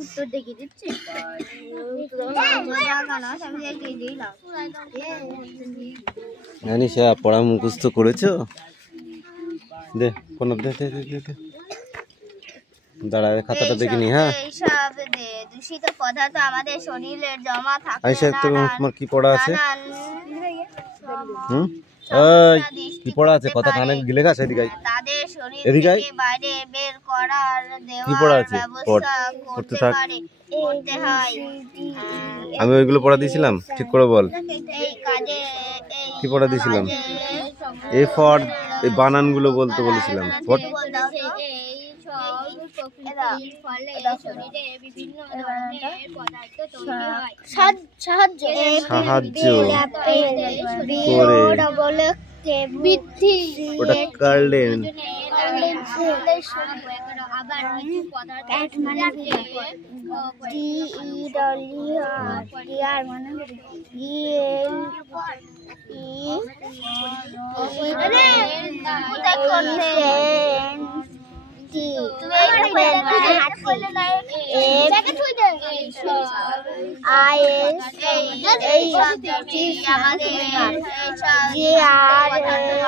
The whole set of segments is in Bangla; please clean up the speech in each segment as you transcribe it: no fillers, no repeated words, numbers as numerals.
উত্তর দেখে দিচ্ছি পড়া মুখস্থ করেছো? দে কোন দাঁড়াবে খাতাটা দেখিনি। হ্যাঁ, এইসব দূষিত পদার্থ আমাদের শরীরে জমা থাকে। তোমার কি পড়া আছে? কি পড়া আছে? কথা কানে গিলে গেছে। এদিকে তাদের শরীর থেকে বাইরে বের করার দেওয়ার ব্যবস্থা করতে হয়। আমি ওইগুলো পড়া দিয়েছিলাম, ঠিক করে বল। এই কাজে কি পড়া দিয়েছিলাম? এ ফর এই বানানগুলো বলতে বলেছিলাম। সাহায্য করে ওটা কার্লেন। আবার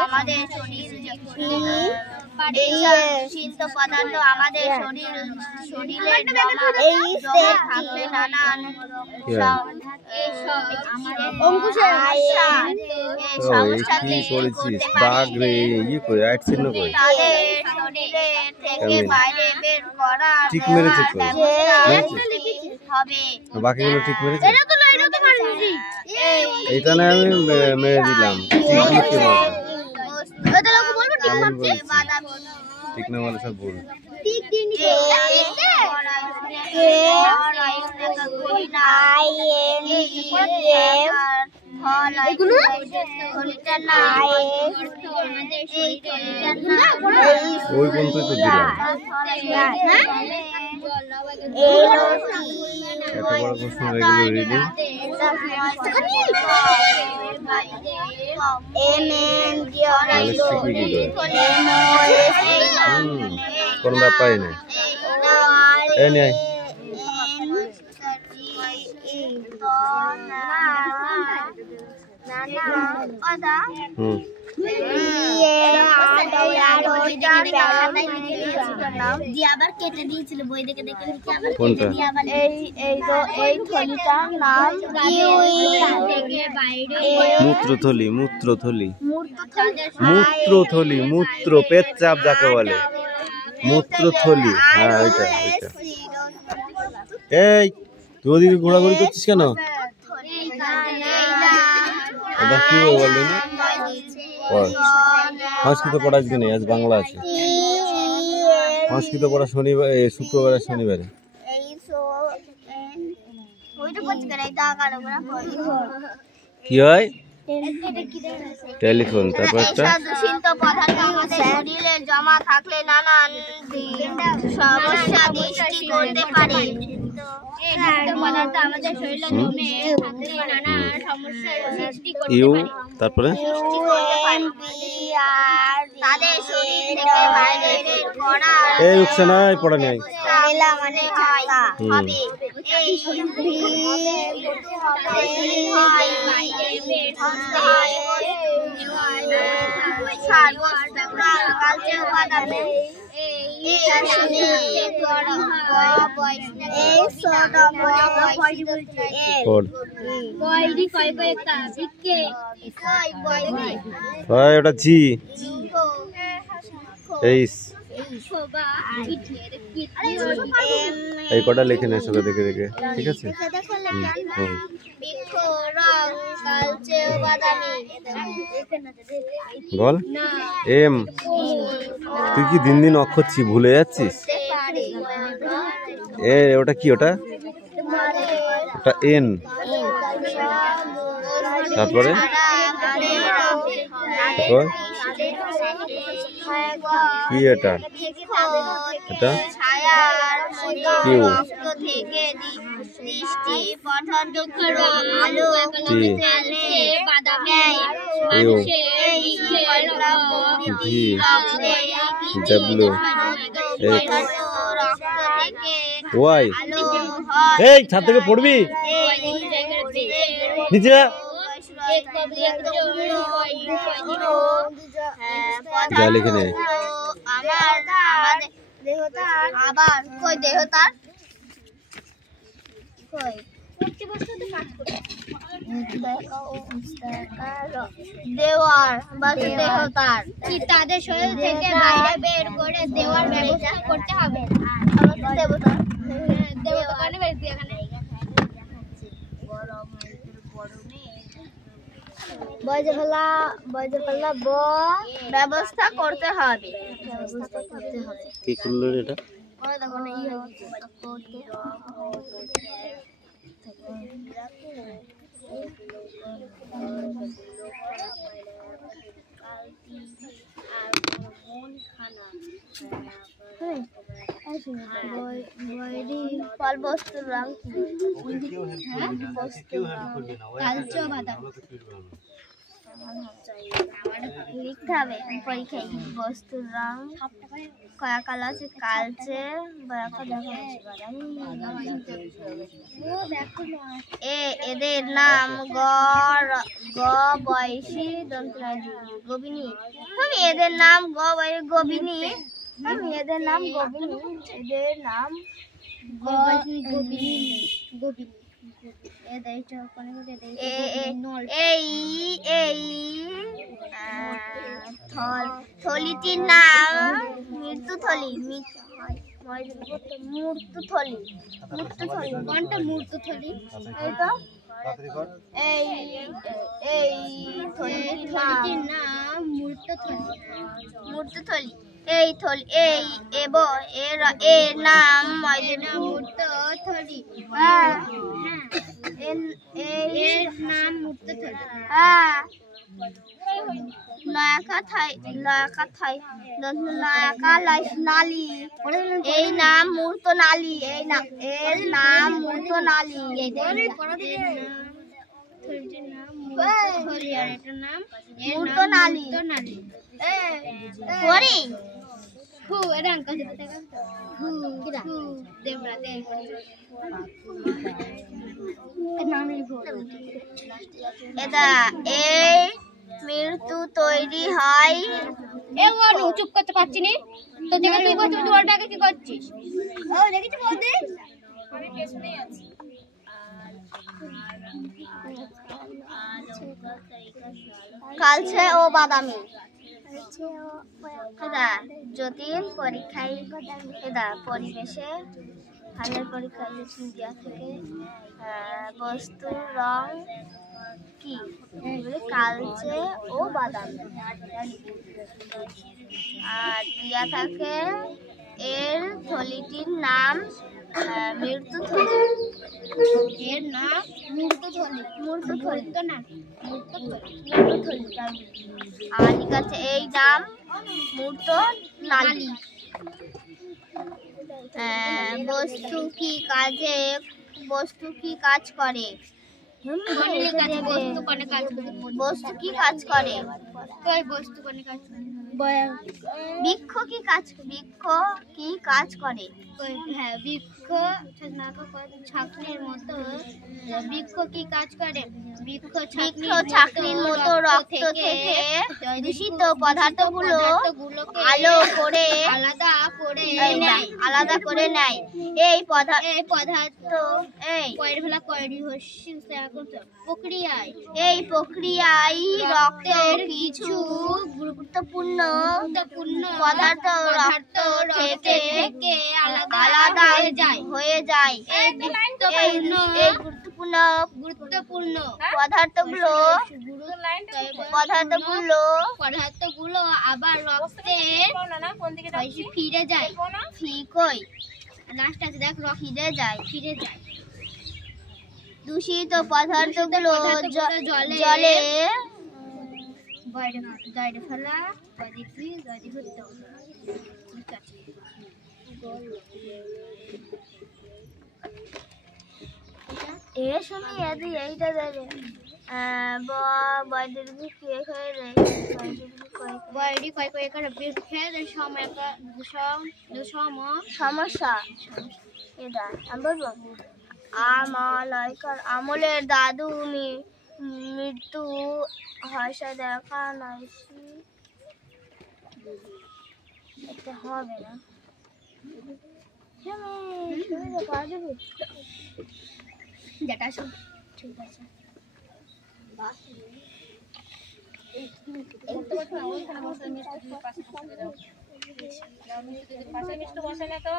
আমাদের শীত পদার্থ আমাদের শরীরে থাকলে নানান সমস্যা থেকে বাইরে বের করা হবে। বাকিগুলো ঠিক মেরেছে? এইটা না আমি মেরে দিলাম। ঠিক না বলে সব ভুল। ওই পর্যন্ত তো দিলাম। এত বড় প্রশ্ন এগুলো রিডিং। কোন ব্যাপারই নেই। এই নেই আবার কেটে দিয়েছিল বই দেখে দেখে মূত্রথলি। মূত্রথলি মূত্রথলি মূত্র পেচ্ছাপ যাকে বলে মূত্রথলি। হ্যাঁ ওইটা ওইটা। এই তুই ওদিকে ঘোরাঘুরি করছিস কেন? ওটা কি বললি না? সংস্কৃত পড়া আজকে নেই, আজ বাংলা আছে। সংস্কৃত পড়া শনিবার, শুক্রবার আর শনিবারে। কি হয়? টেলিফোন। তারপর একটা দূষিত পদার্থ আমাদের শরীরে জমা থাকলে নানান সমস্যা সৃষ্টি করতে পারে। তারপরে তাদের শরীর থেকে বাইরে বের করা এই উঠছে না, এই পড়া নেই মানে হবে। ওটা জি এই কটা লিখে নে সবাই দেখে দেখে, ঠিক আছে? বল। এম। তুই কি দিন দিন অক্ষর ভুলে যাচ্ছিস? এ ওটা কি? ওটা এন। তারপরে কি এটা? এটা ছায়ার রক্ত থেকে দৃষ্টি পথর আলো ভি ডাব্লিউ ওয়াই। এই ছাদ থেকে পড়বি নিচে যা লিখে নে। আবার কই দেহতার দেওয়ার বা দেহতার কি তাদের শরীর থেকে বাইরে বের করে দেওয়ার ব্যবস্থা করতে হবে। দেবতা দেবতা এখানে ব্যবস্থা করতে হবে। কি করলো এটা? ফল বস্তুর রং কালচে বাদাম লিখতে হবে পরীক্ষায়। বস্তুর রং কয়া কালো আছে কালচে এদের নাম গ বয়সী গোবিনী। তুমি এদের নাম গোবিনী। আমি এদের নাম গোবিনী। এদের নাম গোবিনী। থলিটির নাম মৃত্যুথলি। মূর্তুথলি কোনটা? মূর্তুথলি। এই থলিটির নাম মূর্তুথলি। এই থলি এর নাম মূর্তথলি। এর নাম মূর্তথলি। নালী এই নাম মূর্ত নালী। এর নাম মূর্ত নালী। মূর্ত নালী। এই মৃত্যু তৈরি হয়। চুপ করতে পারছি না তো দেখে তুই করছিস। তোর ব্যাগে কি করছিস? কালচে ও বাদামি। জটিল পরীক্ষায় পরিবেশে হালের পরীক্ষায় ইন্ডিয়া থেকে বস্তুর রং কি? কালচে ও বাদামি। আর দিয়া থাকে এর থলিটির নাম মৃত্যুথলি। এর নাম মূর্তথলি। মূর্তথলি তো না মূর্তথলি। আর ঠিক আছে এই নাম মূর্ত নালী। বস্তু কি কাজ করে? বস্তু কি কাজ করে? বৃক্ষ কি কাজ করে? হ্যাঁ বৃক্ষ ছাকনির মতো। বৃক্ষ কি কাজ করে? বৃক্ষ ছাকনির মতো রক্ত থেকে দূষিত পদার্থগুলো আলো করে আলাদা করে নেয়। এই প্রক্রিয়ায় রক্তের কিছু গুরুত্বপূর্ণ পদার্থ রক্ত থেকে আলাদা হয়ে যায়। এই গুরুত্বপূর্ণ পদার্থগুলো আবার রক্তের ফিরে যায়। ফিরে যায়। দূষিত পদার্থগুলো জলে বাইরে ফেলা এ শুনি এদি এইটা দেবে বয়দি কে হয়ে রে বয়দি কয় কয় করে বেশ খেয়ে দে সময় একটা সমস্যা এটা আমি বলবো আমলের দাদু মৃত্যু হর্ষা দেখা নাই এটা হবে না যেটা ঠিক আছে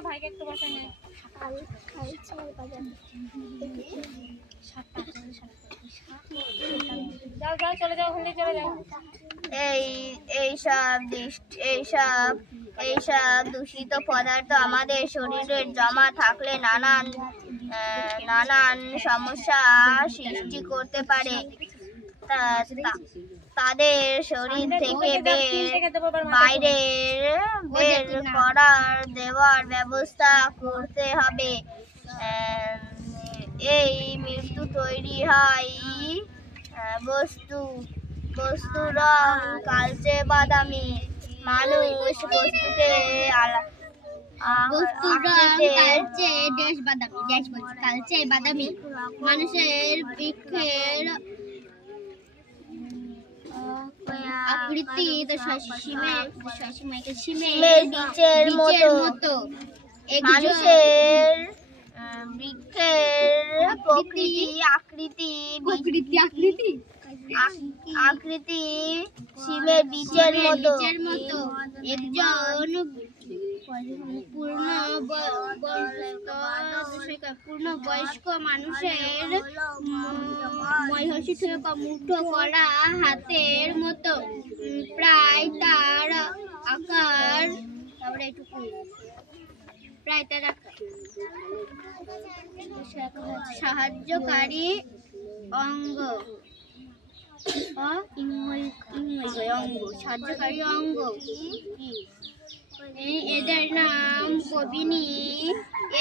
ভাইকে একটু বসে নে যাও যাও চলে যাও ওখানে চলে যাও এইসব দূষিত পদার্থ আমাদের শরীরে জমা থাকলে নানান সমস্যা সৃষ্টি করতে পারে তাদের শরীর থেকে বাইরে বের করার দেওয়ার ব্যবস্থা করতে হবে এই মৃত্যু তৈরি হয় বস্তু রং কালচে বাদামি মানুষ বস্তুকে কালচে বাদামি মানুষের বৃক্ষের আকৃতি বীজের মতো মানুষের বৃক্ষের আকৃতি শিমের বীজের মতো একজন পূর্ণবয়স্ক মানুষের মুঠো করা হাতের মতো প্রায় তার আকার সাহায্যকারী অঙ্গ এদের নাম কবিনী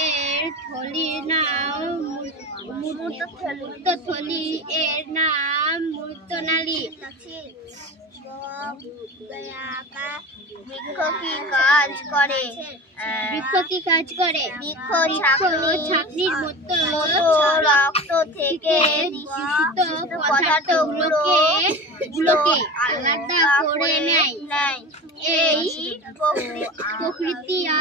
এর থলির নাম মূর্তথলি এর নাম মূর্তনালী বৃক্ষ কি কাজ করে ছাকনির মতো রক্ত থেকে দূষিত পদার্থগুলোকে আলাদা করে নেয় এই প্রক্রিয়া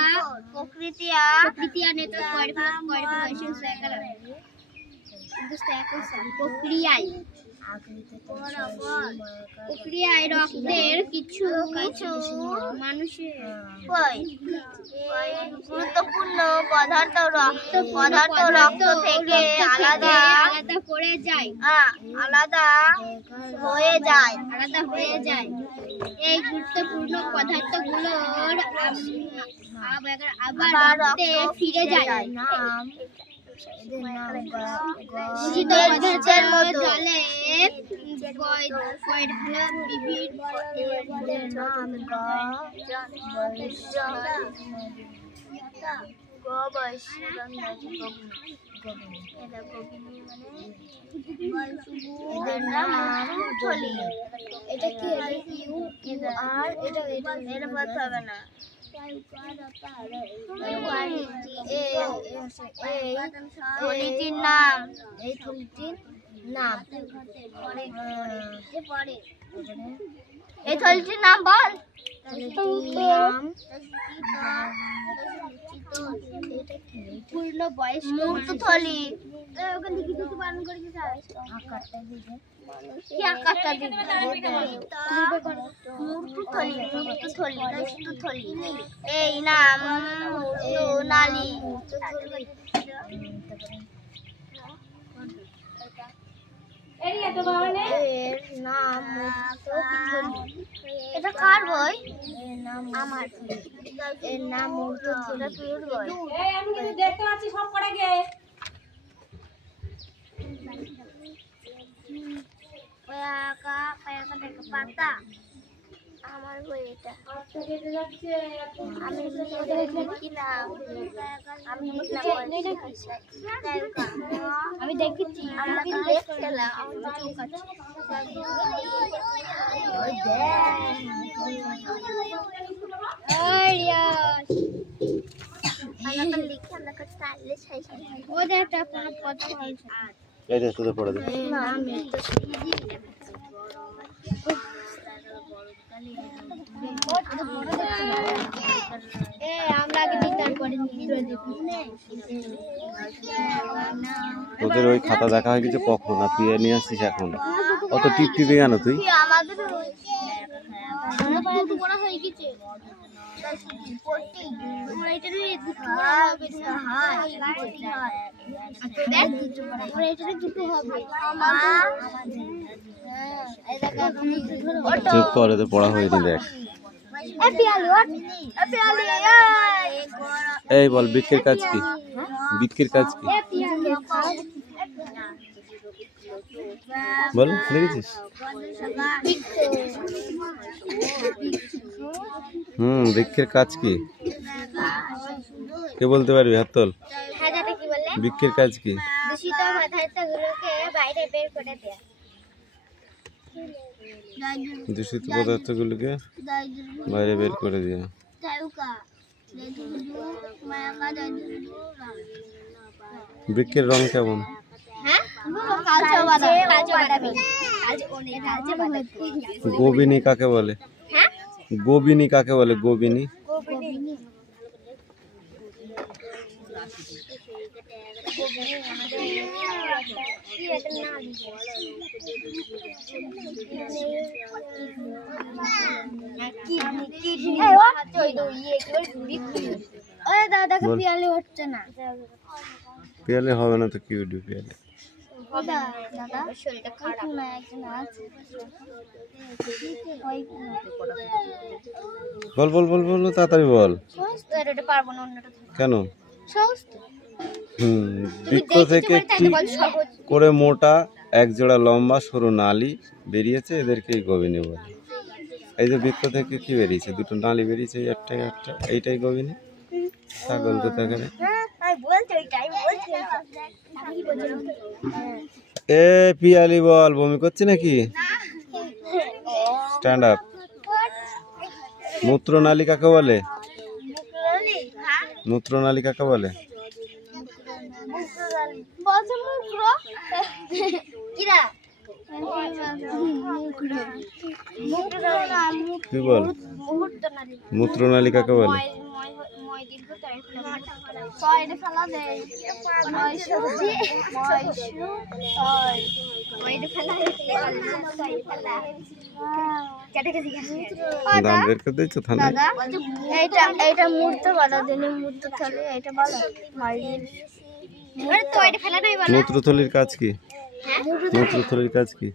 প্রক্রিয়ায় রক্তের কিছু মানুষের গুরুত্বপূর্ণ পদার্থ রক্ত থেকে আলাদা হয়ে যায় এই গুরুত্বপূর্ণ পদার্থগুলোর আবার রক্তে ফিরে যায় বীজের মতো এটা কি আর এটা বলতে হবে না থলিটির নাম এই থলিটির নাম বল পূর্ণ বয়স মূর্তথলি এই নাম নালী এটা কার বই? আমার। এর নাম মূর্তথলি তোর বই। আমি কিন্তু দেখতে পাচ্ছি সব পড়ে গে Kayak pakai pakai patah. আমার বই এটা আমি লিখলাম আমি দেখেছি আমরা দেখছিলাম পড়ে দে। তোদের ওই খাতা দেখা হয়ে গেছে কখন, আর তুই নিয়ে আসছিস এখন? অত টিপটিপি কেন তুই? চুপ করে, তো পড়া হয়নি দেখ। এই বল, বৃক্ষের কাজ কি? বৃক্ষের কাজ কি বল, লিখেছিস? বৃক্ষের কাজ কি? কে বলতে পারবি? হাত তোল। বৃক্ষের কাজ কি? দূষিত পদার্থগুলোকে বাইরে বের করে দেওয়া। বৃক্ষের রং কেমন? গোবিনী কাকে বলে? গোবিনী কাকে বলে? গোবিনী পিয়ালে হবে না তো, কি উঠবে পিয়ালে? বল বল বল বল, তাড়াতাড়ি বল। কেন? বৃক্ষ থেকে কি করে মোটা এক জোড়া লম্বা সরু নালী বেরিয়েছে, এদেরকেই গোবিনী বলে। এই যে বৃক্ষ থেকে কি বেরিয়েছে, দুটো নালী বেরিয়েছে, একটা একটা, এইটাই গোবিনী। ছাগল তো থাকে। এ পিয়ালি বল, বমি করছে নাকি? Stand up. মূত্রনালী কাকে বলে? মূত্রনালী কাকে বলে? কি বল? মূত্রনালী কাকে বলে? দাম বের করে দিচ্ছ থানায়? মূত্রথলির কাজ কি? মূত্রথলির কাজ কি?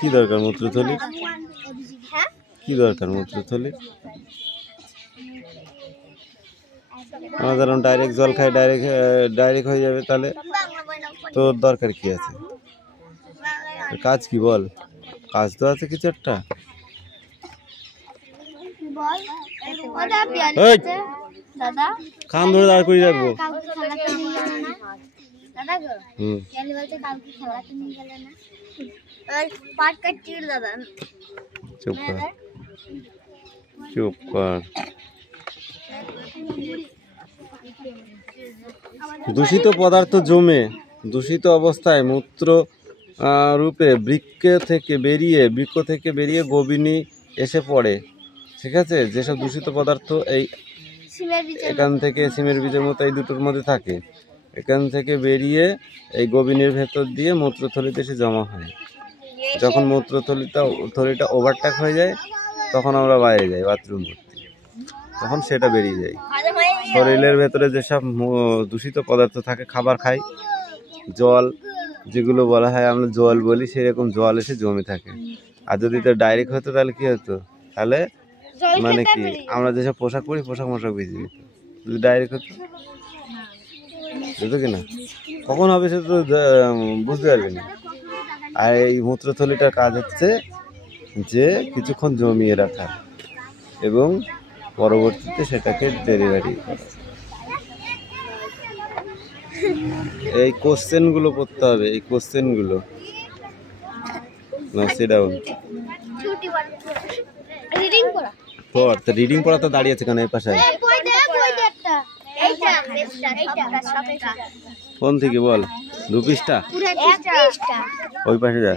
কি দরকার মূত্রথলির? কি দরকার মূত্রথলির? আমরা ধরুন ডাইরেক্ট জল খাই, ডাইরেক্ট হয়ে যাবে, তাহলে তোর দরকার কি আছে? কাজ কি বল? কাজ তো আছে কিছু একটা। কান ধরে দাঁড় করে রাখবো। চুপ কর, চুপ কর। দূষিত পদার্থ জমে দূষিত অবস্থায় মূত্র রূপে বৃক্ষ থেকে বেরিয়ে গোবিনী এসে পড়ে। ঠিক আছে? যেসব দূষিত পদার্থ এই এখান থেকে সিমের বীজের মতো এই দুটোর মধ্যে থাকে, এখান থেকে বেরিয়ে এই গোবিনীর ভেতর দিয়ে মূত্রথলিতে এসে জমা হয়। যখন মূত্রথলিটা ওভারটেক হয়ে যায়, তখন আমরা বাইরে যাই বাথরুম করতে, তখন সেটা বেরিয়ে যায়। শরীরের ভেতরে যেসব দূষিত পদার্থ থাকে, খাবার খাই, জল যেগুলো বলা হয় আমরা জল বলি, সেরকম জল এসে জমে থাকে। আর যদি এটা ডাইরেক্ট হতো তাহলে কি হতো? তাহলে মানে কি, আমরা যেসব পোশাক পরি, পোশাক ভিজে যেত। যদি ডাইরেক্ট হতো, বুঝতো কিনা? কখন হবে সেটা তো বুঝতে পারবি না। আর এই মূত্রথলিটার কাজ হচ্ছে যে কিছুক্ষণ জমিয়ে রাখা এবং পরবর্তীতে সেটাকে ডেলিভারি করা। এই কোশ্চেনগুলো পড়তে হবে, এই কোশ্চেনগুলো। নাও সিট ডাউন। রিডিং করা পড়। তো রিডিং পড়া তো দাঁড়িয়ে আছে কেন এই পাশে? কই দে একটা এইটা সবটা কোন থেকে বল? 2 পৃষ্ঠা পুরো পৃষ্ঠা ওই পাশে যা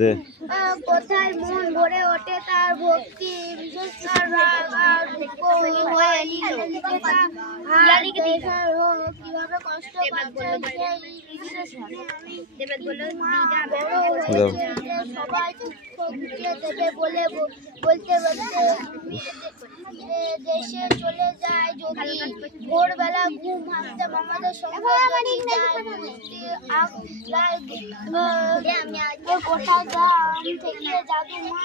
দে। কোথায় মন ভরে ওঠে তার ভক্তি আর রাগ আর দুঃখ হয়ে কিভাবে কষ্ট সবাই দেবে বলে বলতে বলতে দেশে চলে যায় যদি ভোরবেলা ঘুম ভাঙতে মামাদের সঙ্গে কোথায় গ্রাম থেকে জাদু মা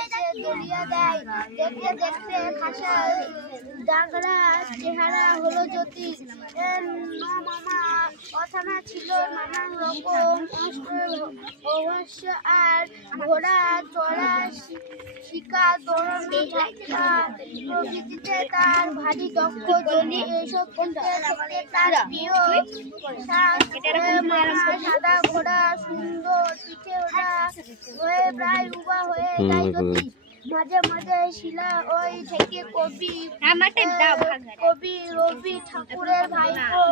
এসে দলিয়া দেয়। দেখতে দেখতে খাসা ডাগরা চেহারা হলো জ্যোতি। মামা কথা না ছিল নানান রকম অবশ্য আর ঘোড়া চড়া শিকা দৌড়ানো ঝাঁকা প্রকৃতিতে তার ভারী দক্ষ জলি এসব করতে তার প্রিয় মামা সাদা ঘোড়া সুন্দর পিঠে ওঠা হয়ে প্রায় উবা হয়ে যায় জ্যোতি। মাঝে মাঝে শিলা ওই থেকে কবি রবি ঠাকুরের ভাইপো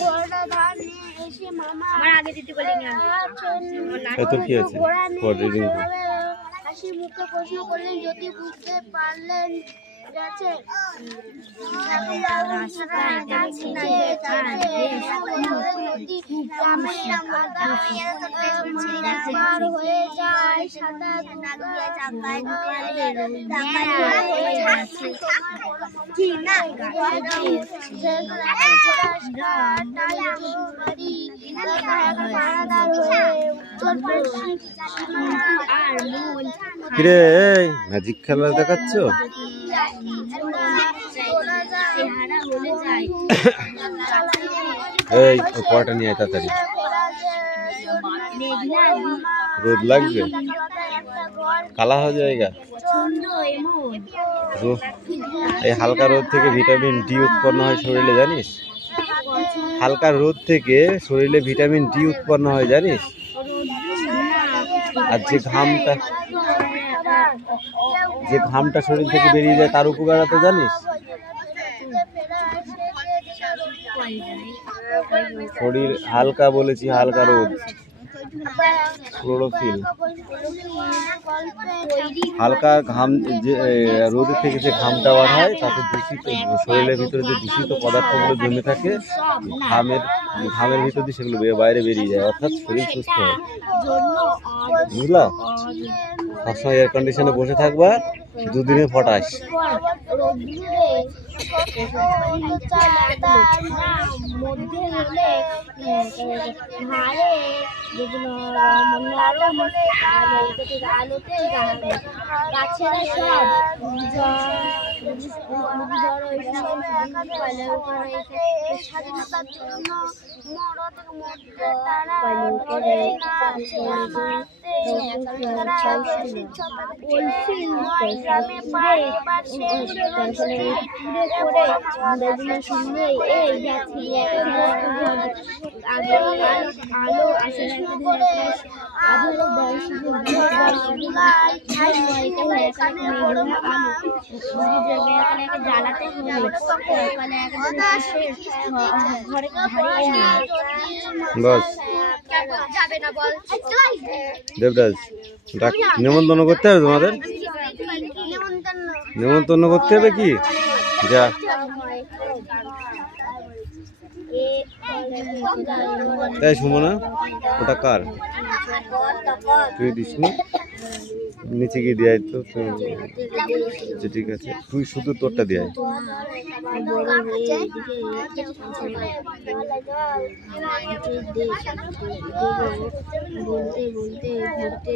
ঘোড়া ধান নিয়ে এসে মামা হাসি মুখে প্রশ্ন করলেন যদি বুঝতে পারলেন গেছে হয়ে যায় সাদা কিরে ম্যাজিক খেলা দেখাচ্ছ? এই পড়াটা নিয়ে তাড়াতাড়ি, রোদ লাগবে, কালা হয়ে যায়গা। এই হালকা রোদ থেকে ভিটামিন ডি উৎপন্ন হয় শরীরে, জানিস? হালকা রোদ থেকে শরীরে ভিটামিন ডি উৎপন্ন হয়, জানিস? আর যে ঘামটা শরীর থেকে বেরিয়ে যায় তার উপকারিতা জানিস? শরীর হালকা বলেছি, হালকা রোদ, ক্লোরোফিল। হালকা ঘাম যে রোদের থেকে যে ঘামটা বার হয় তাতে দূষিত শরীরের ভিতরে যে দূষিত পদার্থগুলো জমে থাকে ঘামের ভিতর দিয়ে সেগুলো বাইরে বেরিয়ে যায়, অর্থাৎ শরীর সুস্থ হয়। বুঝলা? সবসময় এয়ার কন্ডিশনে বসে থাকবা, 2 দিনে ফটাস। স্বাধীনতার জন্য বস দেবরাজ নেমন্তন্ন করতে হবে তোমাদের, নেমন্তন্ন করতে হবে কি? যা তাই সুমনা, ওটা কার? তুই দিসনি? নিচে গিয়ে দিয়ে আয় তো আচ্ছা ঠিক আছে, তুই শুধু তোরটা দিয়ে আয়। বলতে বলতে ঘুরতে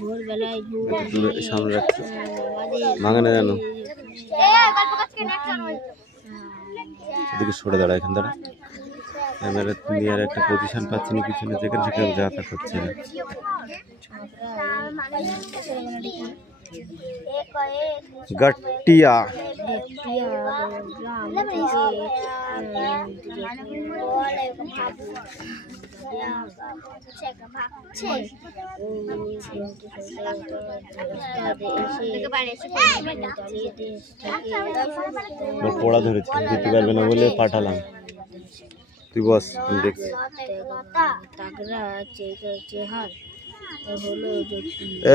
ভোরবেলায় সামনে রাখছি, ভাঙে না জানো, এদিকে সরে দাঁড়া, এখানে দাঁড়া। ক্যামেরা নিয়ে আর একটা পজিশন পাচ্ছি না পিছনে, যেখানে সেখানে যাতা করছে না। গট্টিয়া পড়া ধরেছে, যেতে পারবে না বলে পাঠালাম। তুই বস, আমি দেখছি।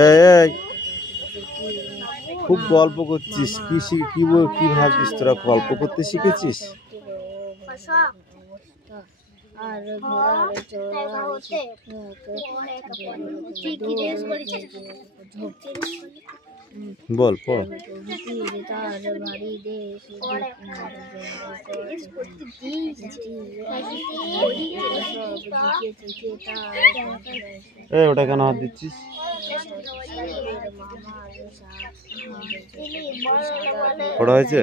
এই খুব গল্প করছিস, কি ভাবছিস তোরা? গল্প করতে শিখেছিস? বল পড়। ওটা কেন হাত দিচ্ছিস? পড়া হয়েছে?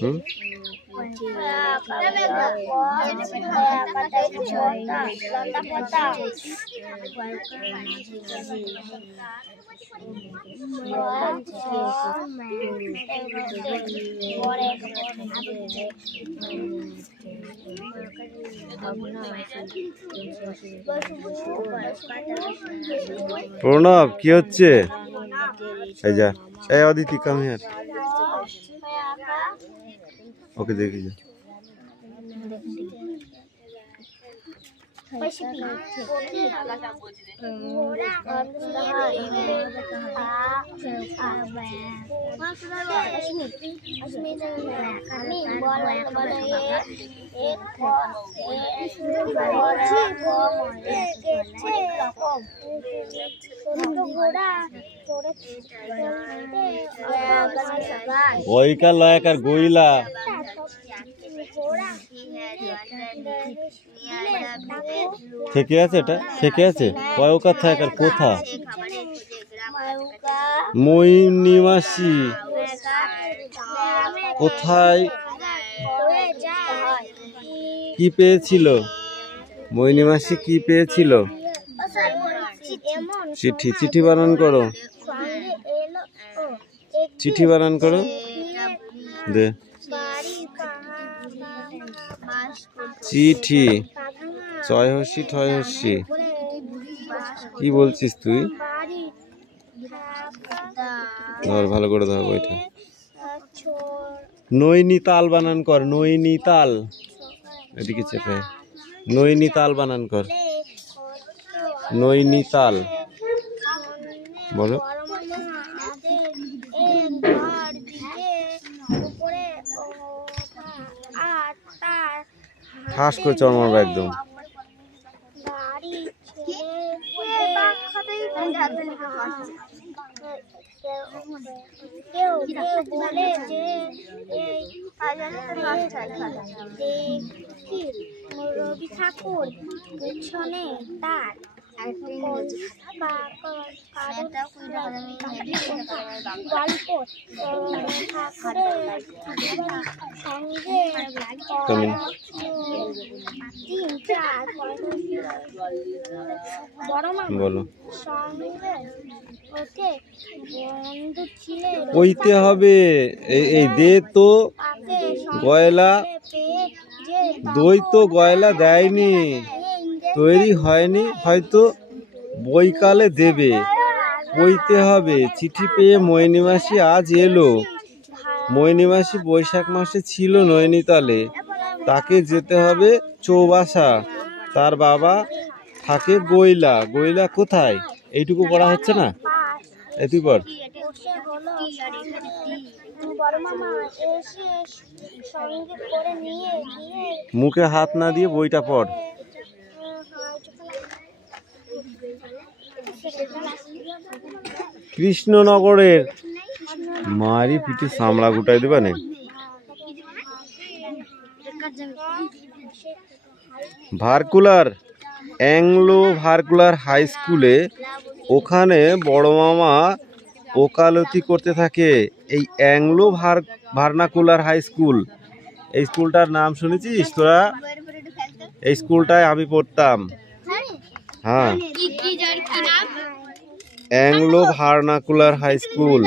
হুম, প্রণব কি হচ্ছে? এই যা, এই অদিতি কাম হিয়ার। ওকে দেখি যা। ওইকার লয়াকার গইলা থেকে আছে, এটা থেকে আছে। কয়কার থাকার কোথা? মইনিমাসি কোথায় কি পেয়েছিল? মইনিমাসি কি পেয়েছিল? চিঠি। চিঠি বানান করো, চিঠি বানান করো। দে চিঠি, ছয় হর্ষি ঠয় হর্ষি। কি বলছিস তুই? ধর, ভালো করে ধর বইটা। নৈনিতাল বানান কর, নৈনিতাল। এদিকে চেপে নৈনিতাল বানান কর। নৈনিতাল বলো। ঠাস করে চড় মারবো একদম। রবি ঠাকুর পিছনে তার গল্প বলো। ওইতে হবে। এই দে তো গয়লা, দই তো গয়লা দেয়নি, তৈরি হয়নি, হয়তো বইকালে দেবে। বইতে হবে। চিঠি পেয়ে মইনিমাসি আজ এলো। মইনিমাসি বৈশাখ মাসে ছিল নৈনিতালে, তাকে যেতে হবে চৌবাসা। তার বাবা থাকে গইলা। গইলা কোথায়? এইটুকু পড়া হচ্ছে না? এই তুই পড়। বড় মামা এসে সঙ্গে করে নিয়ে গিয়ে মুখে হাত না দিয়ে বইটা পড়। কৃষ্ণনগরের মারি পিঠে চামড়া গুটাই দেবে না। ভার্কুলার অ্যাংলো ভার্কুলার হাই স্কুলে ওখানে বড় মামা ওকালতি করতে থাকে। এই অ্যাংলো ভার্নাকুলার হাই স্কুল, এই স্কুলটার নাম শুনেছিস তোরা? এই স্কুলটায় আমি পড়তাম। হ্যাঁ, অ্যাংলো ভার্নাকুলার হাই স্কুল।